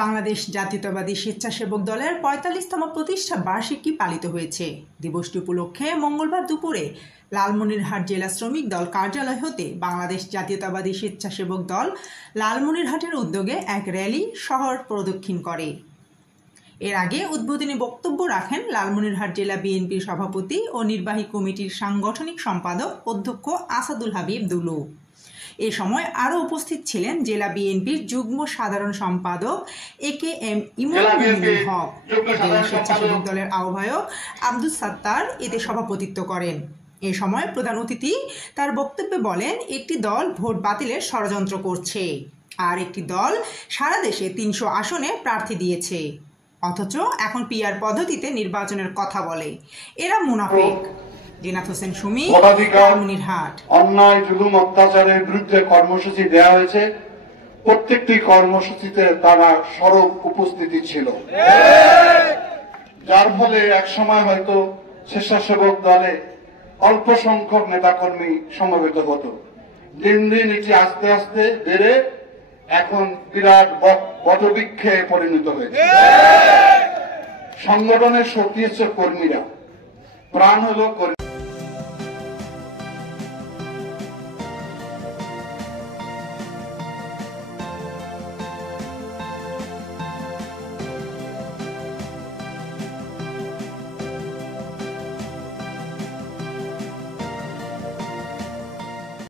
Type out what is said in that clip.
বাংলাদেশ জাতীয়তাবাদী স্বেচ্ছাসেবক দলের ৪৫তম প্রতিষ্ঠা বার্ষিকী পালিত হয়েছে। দিবসটি উপলক্ষে মঙ্গলবার দুপুরে লালমনিরহাট জেলা শ্রমিক দল কার্যালয় হতে বাংলাদেশ জাতীয়তাবাদী স্বেচ্ছাসেবক দল লালমনিরহাটের উদ্যোগে এক র্যালি শহর প্রদক্ষিণ করে। এর আগে উদ্বোধনী বক্তব্য রাখেন লালমনিরহাট জেলা বিএনপির সভাপতি ও নির্বাহী কমিটির সাংগঠনিক সম্পাদক অধ্যক্ষ আসাদুল হাবিব দুলু। এ সময় আরও উপস্থিত ছিলেন জেলা বিএনপির যুগ্ম সাধারণ সম্পাদক AKM ইমরুল হক, জেলা স্বেচ্ছাসেবক দলের আহ্বায়ক আব্দুস সাত্তার এতে সভাপতিত্ব করেন। এ সময় প্রধান অতিথি তার বক্তব্যে বলেন, একটি দল ভোট বাতিলের ষড়যন্ত্র করছে, আর একটি দল সারা দেশে ৩০০ আসনে প্রার্থী দিয়েছে, অথচ এখন পিআর পদ্ধতিতে নির্বাচনের কথা বলে। এরা মুনাফিক। জিনাত হোসেন সুমি, লালমনিরহাট। অন্যায় জুলুম অত্যাচারের বিরুদ্ধে কর্মসূচি দেওয়া হয়েছে। প্রত্যেকটি কর্মসূচিতে তারা সরব উপস্থিতি ছিল, যার ফলে একসময় হয়তো স্বেচ্ছাসেবক দলে অল্প সংখ্যক নেতাকর্মী সমবেত হতো। দিন দিন এটি আস্তে আস্তে বেড়ে এখন বিরাট বটবৃক্ষে পরিণত হয়েছে। সংগঠনের শক্তি হচ্ছে কর্মীরা, প্রাণ হলো কর্মী।